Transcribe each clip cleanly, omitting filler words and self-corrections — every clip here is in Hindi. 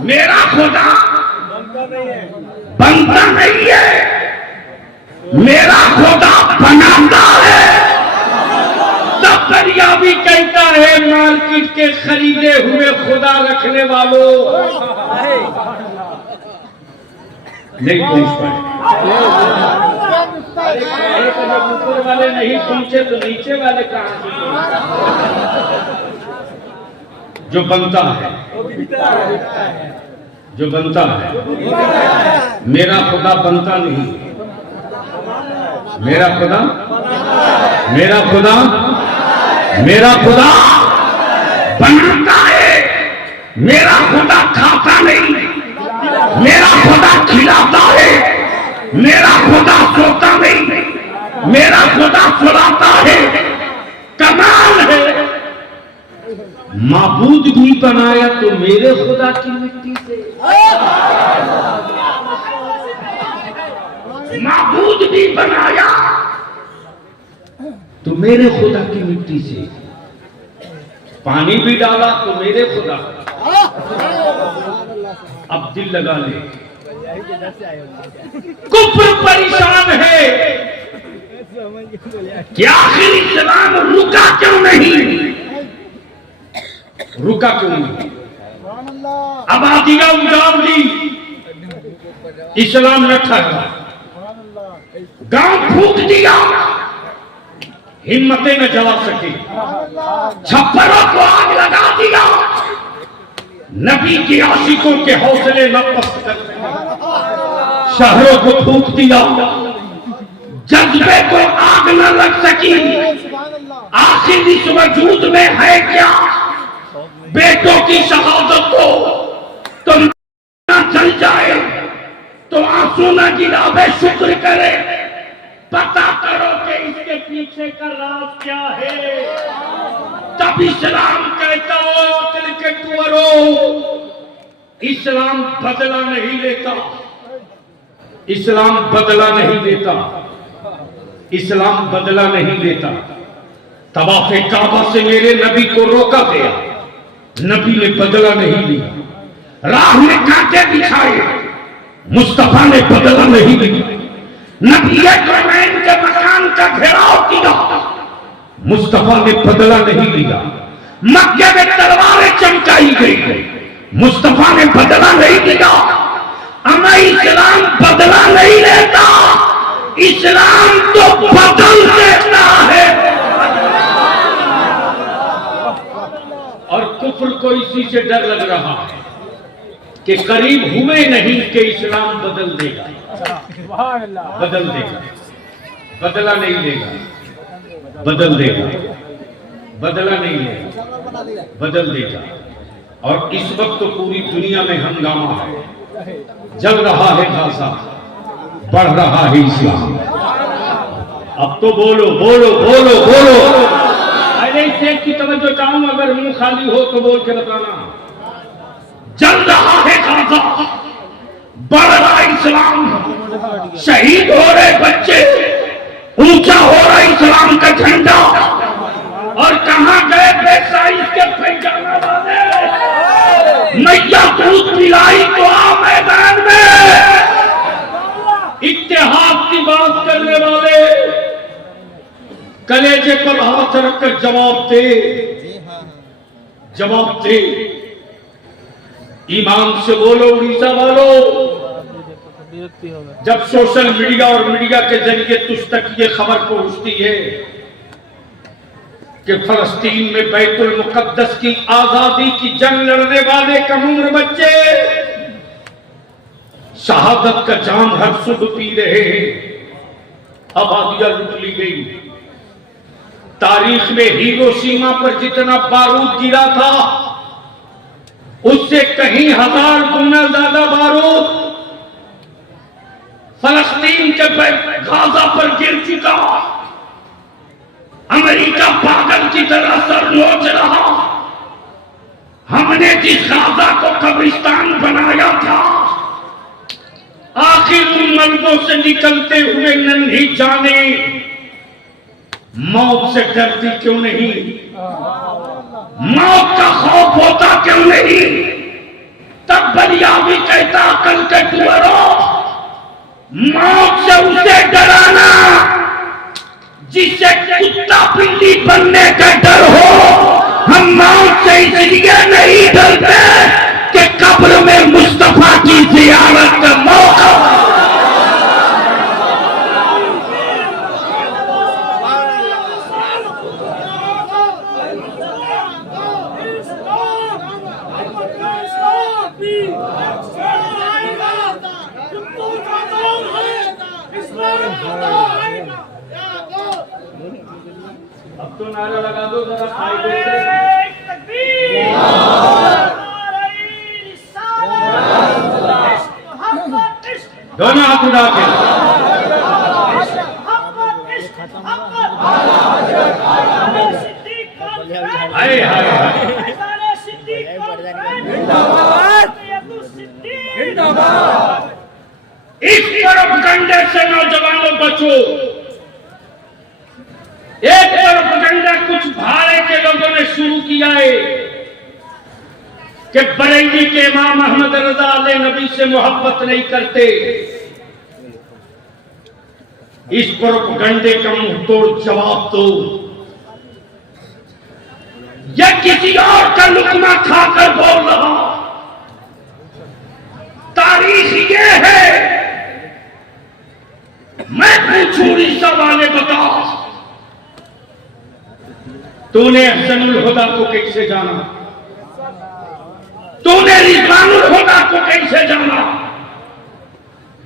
मेरा खुदा बनता नहीं है, मेरा खुदा बनाता है। तब दरिया भी कहता है मार्केट के खरीदे हुए खुदा रखने वालों नहीं पहुंच पाए। ऊपर वाले नहीं पहुंचे तो नीचे वाले कहां से पहुंचे? जो बनता है, जो बनता है, मेरा खुदा बनता नहीं। मेरा खुदा, मेरा खुदा, मेरा खुदा बनाता है। मेरा खुदा खाता नहीं, मेरा खुदा खिलाता है। मेरा खुदा सोता नहीं, मेरा खुदा सुलाता है। कमाल है। माबूद भी बनाया तो मेरे खुदा की मिट्टी से, माबूद भी बनाया तो मेरे खुदा की मिट्टी से, पानी भी डाला तो मेरे खुदा। अब दिल लगा ले, कुफ्र परेशान है कि आखिर इस्लाम रुका क्यों नहीं, रुका क्यों नहीं? आबादियां उजाड़ ली, इस्लाम न ठहरा। गांव फूक दिया, हिम्मतें न जला सकी। छप्परों को आग लगा दिया, नबी के आशिकों के हौसले न पस्त कर सके। शहरों को फूक दिया, जज्बे को आग न लग सकी। आखिर इस वजूद में है क्या? बेटों की शहादत को तो न जल जाए तो आंसू न गिरावे, शुक्र करे। पता करो कि इसके पीछे का राज क्या है। तब इस्लाम कहता हो अक्ल के कुंवरों, इस्लाम बदला नहीं लेता, इस्लाम बदला नहीं लेता, इस्लाम बदला नहीं लेता। तवाफ़े काबा से मेरे नबी को रोका गया, नबी ने बदला नहीं लिया। राह में कांटे बिछाए, मुस्तफा ने बदला नहीं लिया। नबी कौमैन के मकान का घेराव किया, मुस्तफा ने बदला नहीं लिया। मक्के में तलवारें चमकाई गई, मुस्तफा ने बदला नहीं लिया। अमा इस्लाम बदला नहीं लेता, इस्लाम तो बदल देता है। और कुफ्र को इसी से डर लग रहा है कि करीब हुए नहीं कि इस्लाम बदल देगा, बदल देगा, बदला नहीं लेगा, बदल देगा, बदला नहीं लेगा, बदल देगा। और इस वक्त तो पूरी दुनिया में हंगामा है, जल रहा है गाज़ा, बढ़ रहा है इस्लाम। अब तो बोलो बोलो बोलो बोलो। अरे शेख की तवज्जो चाहूं, अगर मुंह खाली हो तो बोल के बताना। जल रहा है गाज़ा, बढ़ रहा इस्लाम, शहीद हो रहे बच्चे, ऊंचा हो रहा इस्लाम का झंडा। और कहां गए बेसाइज के पैजामा वाले? मैया दूध पिलाई तो आ मैदान में। इत्तेहाद की बात करने वाले कलेजे पर हाथ रखकर जवाब दे, जवाब दे। ईमान से बोलो उड़ीसा वालों। जब सोशल मीडिया और मीडिया के जरिए तुझ तक ये खबर पहुंचती है कि फलस्तीन में बैतुल मुकद्दस की आजादी की जंग लड़ने वाले कम उम्र बच्चे शहादत का जाम हर सुबह पी रहे हैं, आबादियां लूट ली गई। तारीख में हिरोशिमा पर जितना बारूद गिरा था, उससे कहीं 1000 गुना ज्यादा बारूद फलस्तीन के गाजा पर गिर चुका। अमेरिका पागल की तरह सर नोच रहा। हमने जिस गाजा को कब्रिस्तान बनाया था, आखिर उन मलबों से निकलते हुए नन्ही जाने मौत से डरती क्यों नहीं? मौत का खौफ होता क्यों नहीं? तब कहता कल के टुअरों, मौत से उसे डराना जिसे कुत्ता बिल्ली बनने का डर हो। हम मौत से इसलिए नहीं डरते कि कब्र में मुस्तफा की जियारत का मौका। अब तो नारा लगा दो जरा फायदे से। दोनों हाथ उठा के हाय हाय इस तरफ कंडे से नौजवानों बचो। एक तरफ कंडा कुछ भाड़े के लोगों ने शुरू किया है कि बरेली के इमाम अहमद रजा अल्लाह नबी से मोहब्बत नहीं करते। इस प्रोपगंडे का मुंह तोड़ जवाब दो। यह किसी और का लुकमा खाकर बोल रहा। तारीख ये है, मैं पूछूं ईसा वाले बता, तूने अहसनुल हुदा को कैसे जाना? तूने रिजवानुल हुदा को कैसे जाना?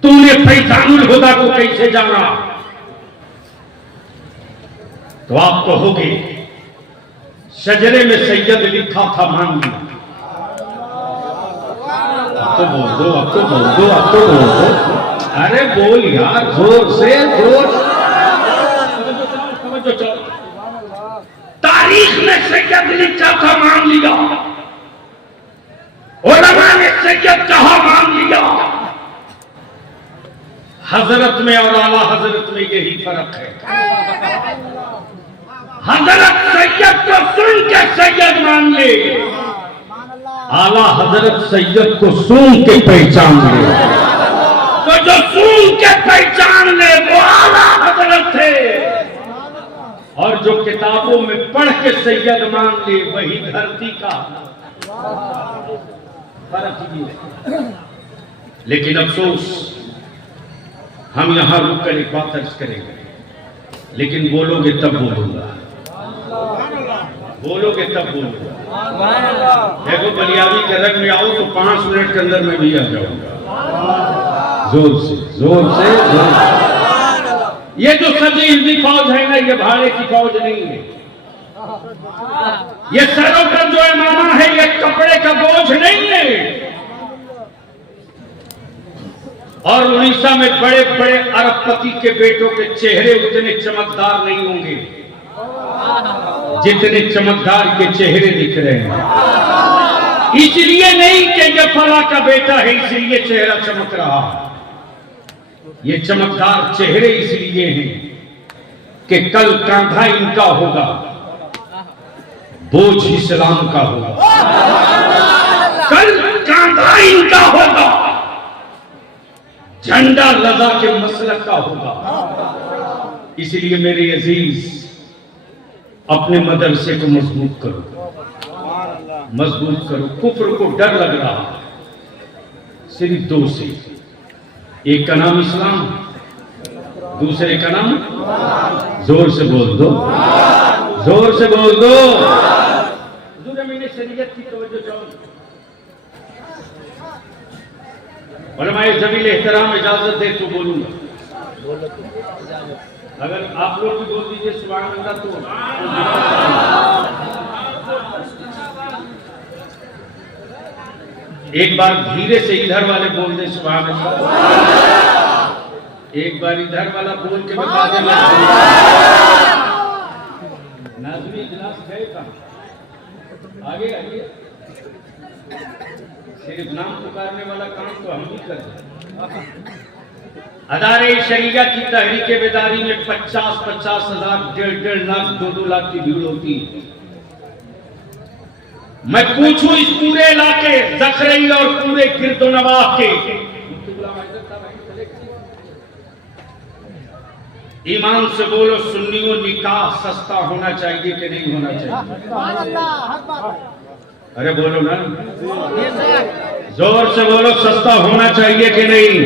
तूने फैजानुल हुदा को कैसे जाना? तो आप कहोगे शजरे में सैयद लिखा था मान लिया। अब तो बोल दो, अब तो बोल दो, अब तो बोल दो। अरे बोल यार, जोर से जोर। समझो चलो, तारीख में सैयद लिखा था मान लिया, उलमा ने सैयद कहा मान लिया। हजरत में और आला हजरत में यही फर्क है। हजरत सैयद को सुन के सैयद मान ले, आला हजरत सैयद को सुन के पहचान ले। तो जो सुन के पहचान ले वो आला हजरत है, और जो किताबों में पढ़ के सैयद मान ले वही धरती का फर्क ही है। लेकिन अफसोस, हम यहां रुककर एक बात अर्ज करेंगे, लेकिन बोलोगे तब बोलूंगा, बोलोगे तब बोलूंगा। देखो बलियावी के रंग में आओ तो 5 मिनट के अंदर मैं भी आ जाऊंगा। जोर से जोर से जोर से। ये जो सजी हिंदी फौज है ना, ये भाड़े की फौज नहीं है। ये सरों पर जो इमामा है ये कपड़े का बोझ नहीं है। और उड़ीसा में बड़े बड़े अरबपति के बेटों के चेहरे उतने चमकदार नहीं होंगे जितने चमकदार के चेहरे दिख रहे हैं। इसलिए नहीं कि ये फला का बेटा है इसलिए चेहरा चमक रहा है। ये चमकदार चेहरे इसलिए हैं कि कल कांधा इनका होगा, बोझ इस्लाम का होगा। कल कांधा इनका होगा, झंडा लगा के मसलक का होगा। इसलिए मेरे अजीज, अपने मदरसे को मजबूत करो, मजबूत करो। कुफ्र को डर लग रहा सिर्फ 2 से, एक का नाम इस्लाम, दूसरे का नाम, जोर से बोल दो, जोर से बोल दो। शरीयत की तवज्जो चाहो। उलमाए जमील एहतराम इजाजत दे तो बोलूंगा, अगर आप लोग भी बोल दीजिए सुभान अल्लाह तो। एक बार धीरे से इधर वाले बोल दे सुभान अल्लाह। एक बार इधर वाला बोल के बता दे। नाज़मी इजलास गए कहां? आगे आगे। सिर्फ नाम पुकारने वाला काम तो हम ही करते। अदारे शरीया की तहरीक बेदारी में 50,000, 1.5 लाख, 2 लाख की भीड़ होती है। मैं पूछूं इस पूरे इलाके जखरई और पूरे गिरदोनवा के, ईमान से बोलो सुन्नियों, निकाह सस्ता होना चाहिए कि नहीं होना चाहिए? अरे बोलो ना, जोर से बोलो, सस्ता होना चाहिए कि नहीं?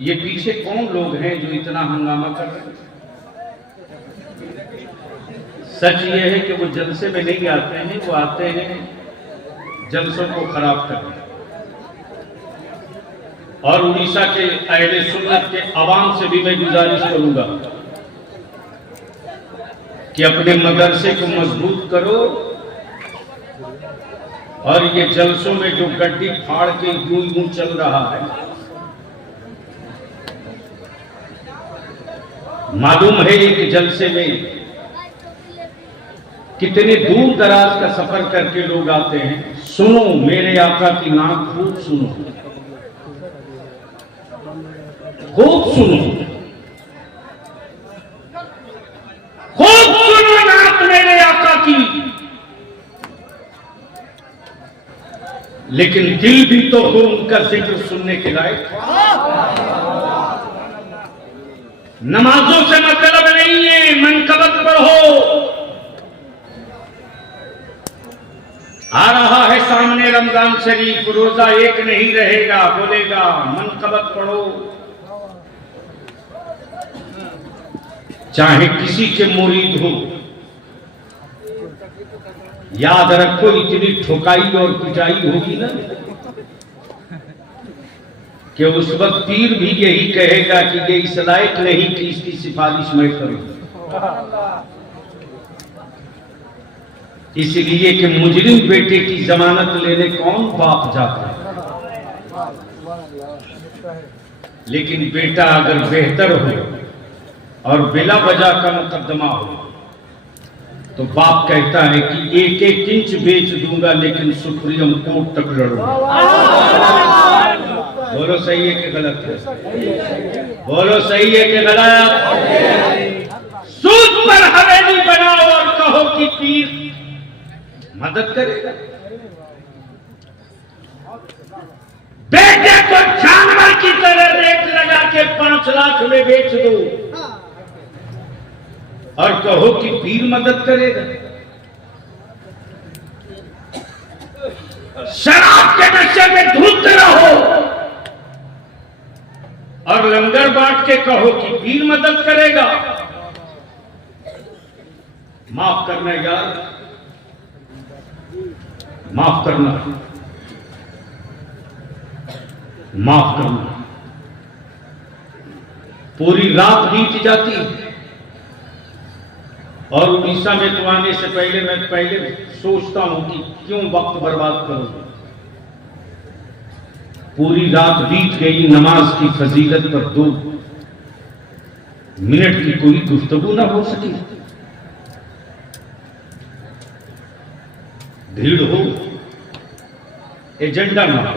ये पीछे कौन लोग हैं जो इतना हंगामा कर रहे हैं? सच ये है कि वो जलसे में नहीं आते हैं, वो आते हैं जलसों को खराब करने। और उड़ीसा के अहले सुन्नत के अवाम से भी मैं गुजारिश करूंगा कि अपने मदरसे को मजबूत करो, और ये जलसों में जो गड्डी फाड़ के यूं यूं चल रहा है, मालूम है एक जलसे में कितने दूर दराज का सफर करके लोग आते हैं। सुनो मेरे आका की नात खूब सुनो, खूब सुनो, खूब सुनो नात मेरे आका की। लेकिन दिल भी तो हो उनका जिक्र सुनने के लायक। नमाजों से मतलब नहीं है, मनकबत पढ़ो। आ रहा है सामने रमजान शरीफ, रोजा एक नहीं रहेगा, बोलेगा मनकबत पढ़ो। चाहे किसी के मुरीद हो, याद रखो इतनी ठोकाई और पिटाई होगी ना कि उस वक्त पीर भी यही कहेगा कि ये इस लायक नहीं कि इसकी सिफारिश मैं करूं। इसलिए कि मुजरिम बेटे की जमानत लेने कौन बाप जाता है, लेकिन बेटा अगर बेहतर हो और बिला वजह का मुकदमा हो तो बाप कहता है कि एक एक इंच बेच दूंगा लेकिन सुप्रीम कोर्ट तक लड़ूंगा। बोलो सही है कि गलत है? बोलो सही है कि गलत? सूद पर हवेली बनाओ और कहो कि पीर मदद करेगा। बेटे को जानवर की तरह रेट लगा के 5 लाख में बेच दो और कहो कि पीर मदद करेगा। शराब के नशे में धुत रहो और लंगर बांट के कहो कि पीर मदद करेगा। माफ करना यार, माफ करना, माफ करना। पूरी रात बीत जाती है और उड़ीसा में तो आने से पहले मैं सोचता हूं कि क्यों वक्त बर्बाद करूं। पूरी रात बीत गई, नमाज की फजीलत पर 2 मिनट की कोई गुफ्तगू ना हो सकी। भीड़ हो, एजेंडा ना हो,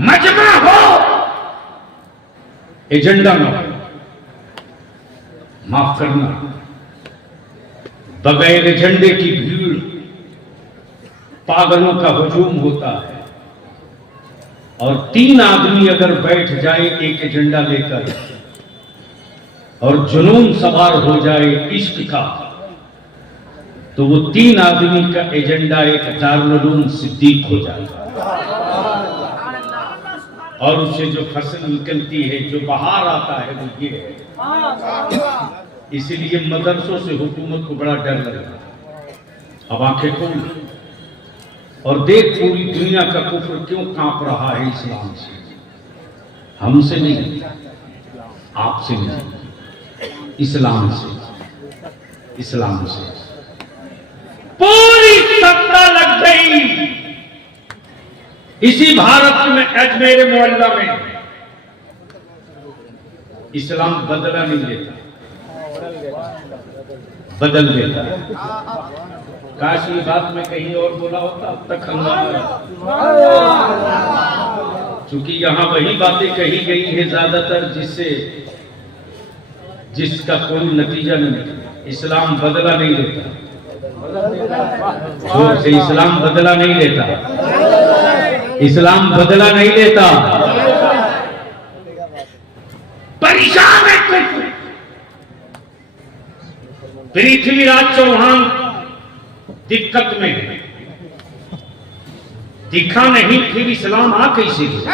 मजमा हो, एजेंडा ना हो। माफ करना, बगैर एजेंडे की भीड़ पागलों का हुजूम होता है और 3 आदमी अगर बैठ जाए एक एजेंडा लेकर और जुनून सवार हो जाए इश्क का, तो वो 3 आदमी का एजेंडा एक दारुल उलूम सिद्दीक हो जाएगा और उससे जो फसल निकलती है, जो बहार आता है, वो ये है। इसीलिए मदरसों से हुकूमत को बड़ा डर लगा। अब आंखें खोल और देख पूरी दुनिया का कुफ्र क्यों कांप रहा है इस्लाम से। हमसे नहीं, आपसे नहीं, इस्लाम से, इस्लाम से पूरी सत्ता लग गई। इसी भारत में अजमेर मोहल्ला में इस्लाम बदला नहीं लेता, बदल देता। काश ये बात मैं कहीं और बोला होता, अब तक हंगामा। चूंकि यहां वही बातें कही गई है ज्यादातर जिससे जिसका कोई नतीजा नहीं निकला। इस्लाम बदला नहीं लेता, जोर से, इस्लाम बदला नहीं लेता, इस्लाम बदला नहीं लेता। परेशान है कुछ। पृथ्वीराज चौहान दिक्कत में है, दिखा नहीं, फिर इस्लाम आ कैसे गया?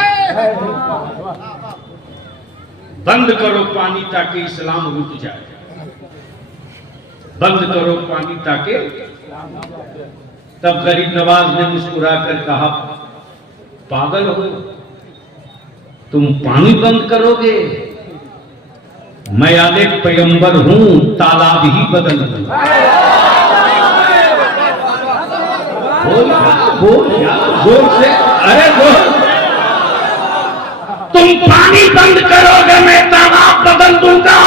बंद करो पानी ताकि इस्लाम रुक जाए, बंद करो पानी ताकि। तब गरीब नवाज ने मुस्कुराकर कहा, पागल हो तुम, पानी बंद करोगे? मैं आले पैगंबर हूं, तालाब ही बदल दूंगा। बोल जोर से, अरे बोल। तुम पानी बंद करोगे, मैं तालाब बदल दूंगा।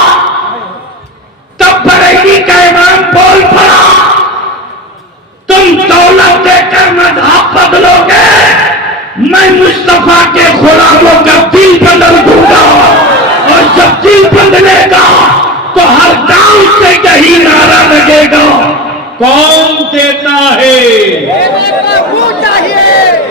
तब बरेली का इमाम बोल पड़ा, तुम दौलत देकर मज़हब बदलोगे, मैं मुस्तफा के गुलामों का दिल बदल दूंगा। और जब दिल बदलेगा तो हर गांव से यही नारा लगेगा, कौन देता है? देने को वो चाहिए।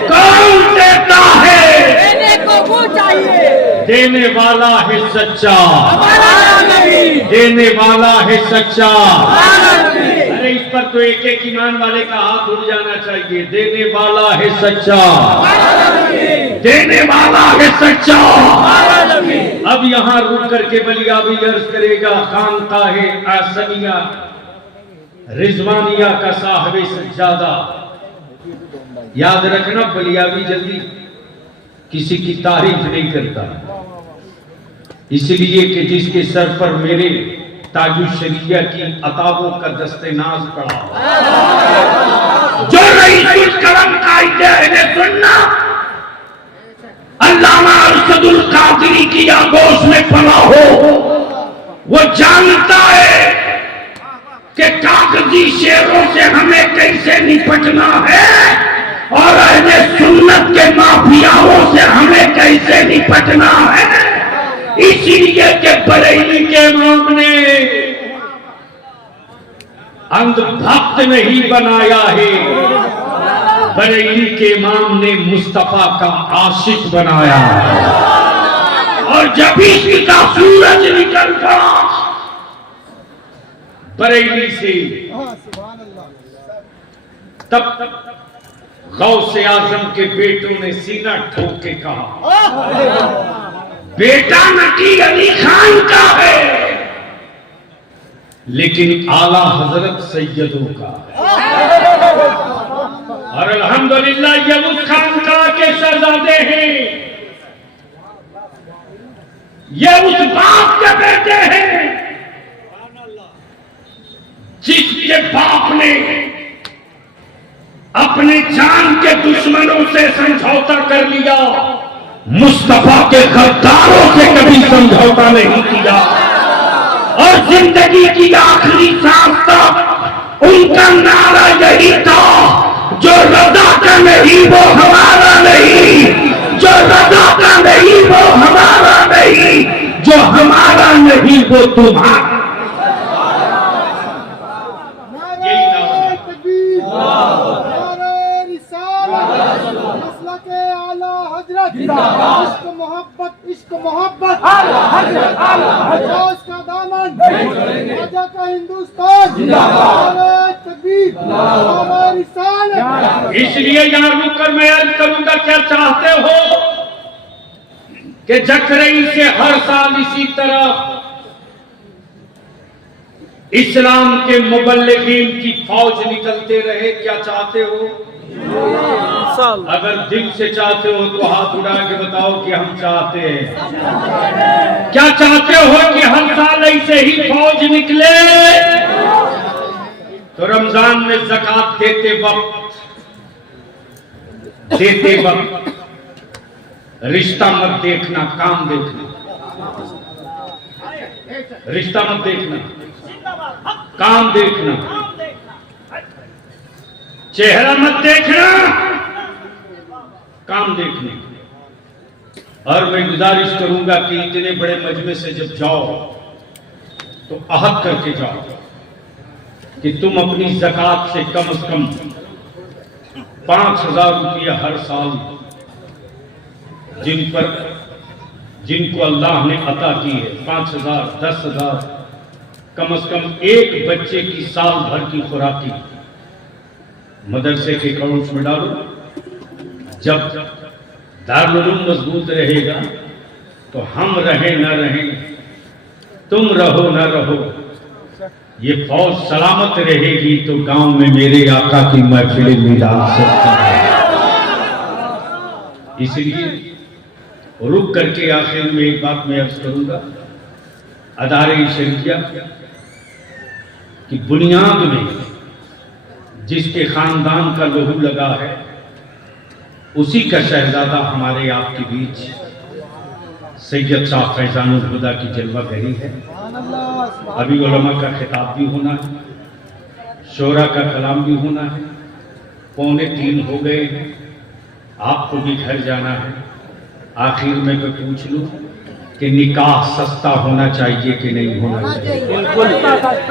कौन देता है? देने को वो चाहिए। देने वाला है सच्चा, हमारा नबी। देने वाला है सच्चा, हमारा नबी। अरे इस पर तो एक एक ईमान वाले का हाथ उठ जाना चाहिए। देने वाला है सच्चा, हमारा नबी। देने वाला है सच्चा, हमारा नबी। अब यहाँ रुक करके बलिया भी अर्ज करेगा, खानकाहे आसनिया रिजवानिया का साहबे सज्जादा। याद रखना, बलियावी जल्दी किसी की तारीफ नहीं करता, इसलिए कि जिसके सर पर मेरे ताजु शरिया की अताबों का दस्ते नाज पड़ा, जो रईसुल कलम कायदे सुनना अल्लामा अरशदुल कादरी की आगोश में पड़ा हो, वो जानता है कि कागजी शेरों से हमें कैसे निपटना है और अहले सुन्नत के माफियाओं से हमें कैसे निपटना है। इसीलिए कि बरेली के इमाम ने अंधभक्त नहीं बनाया है, बरेली के इमाम ने मुस्तफा का आशिक बनाया। और जब इश्क का सूरज निकल पड़ा बरेली से, तब गौसे आजम के बेटों ने सीना ठोक के कहा, बेटा नकी अली खान का है, लेकिन आला हजरत सैयदों का है। और अल्हम्दुलिल्लाह ये उस खानका के शहजादे हैं, ये उस बाप के बेटे हैं जिसके बाप ने अपने जान के दुश्मनों से समझौता कर लिया, मुस्तफा के गद्दारों से कभी समझौता नहीं किया। और जिंदगी की आखिरी सांस तक उनका नारा यही था, जो रज़ा का नहीं वो हमारा नहीं, जो रज़ा का नहीं वो हमारा नहीं, जो हमारा नहीं वो तुम्हारा। इश्क मोहब्बत, इश्क मोहब्बत, का दामन, राजा का हिंदुस्तान, इसलिए यहाँ रुक कर मैं अर्ज करूंगा, क्या चाहते हो कि जखरई से हर साल इसी तरह इस्लाम के मुबल्लिगीन की फौज निकलते रहे? क्या चाहते हो? अगर दिल से चाहते हो तो हाथ उठा के बताओ कि हम चाहते हैं। क्या चाहते हो कि हर साल ऐसे ही फौज निकले? तो रमजान में ज़कात देते वक्त रिश्ता मत देखना, काम देखना। रिश्ता मत देखना, काम देखना, चेहरा मत देखना, काम देखना। और मैं गुजारिश करूंगा कि इतने बड़े मजमे से जब जाओ तो अहद करके जाओ कि तुम अपनी ज़कात से कम 5,000 रुपया हर साल जिनको अल्लाह ने अता की है, 5,000, 10,000, कम से कम एक बच्चे की साल भर की खुराकी मदरसे के अकाउंट में डालो। जब दारुल उलूम मजबूत रहेगा तो हम रहें न रहें, तुम रहो न रहो, ये फौज सलामत रहेगी तो गांव में मेरे आका की महफिलें भी डाल सकता है। इसलिए रुक करके आखिर में एक बात मैं अर्ज करूंगा, अदारे शरीया की बुनियाद में जिसके खानदान का लहू लगा है, उसी का शहजादा हमारे आपके बीच सैयद शाह फैजानुल हुदा की जलवागरी है। अभी उलमा का खिताब भी होना है, शोरा का कलाम भी होना है, 2:45 हो गए हैं, आपको भी घर जाना है। आखिर में मैं पूछ लूं कि निकाह सस्ता होना चाहिए कि नहीं होना चाहिए?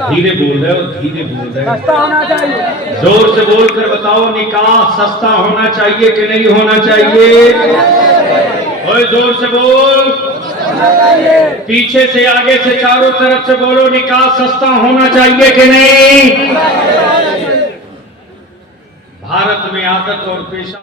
धीरे बोल रहे हो, धीरे बोल रहे हो, जोर से बोल कर बताओ, निकाह सस्ता होना चाहिए कि नहीं होना चाहिए? ओए जोर से बोल, पीछे से आगे से चारों तरफ से बोलो, निकाह सस्ता होना चाहिए कि नहीं? भारत में आदत और पेशा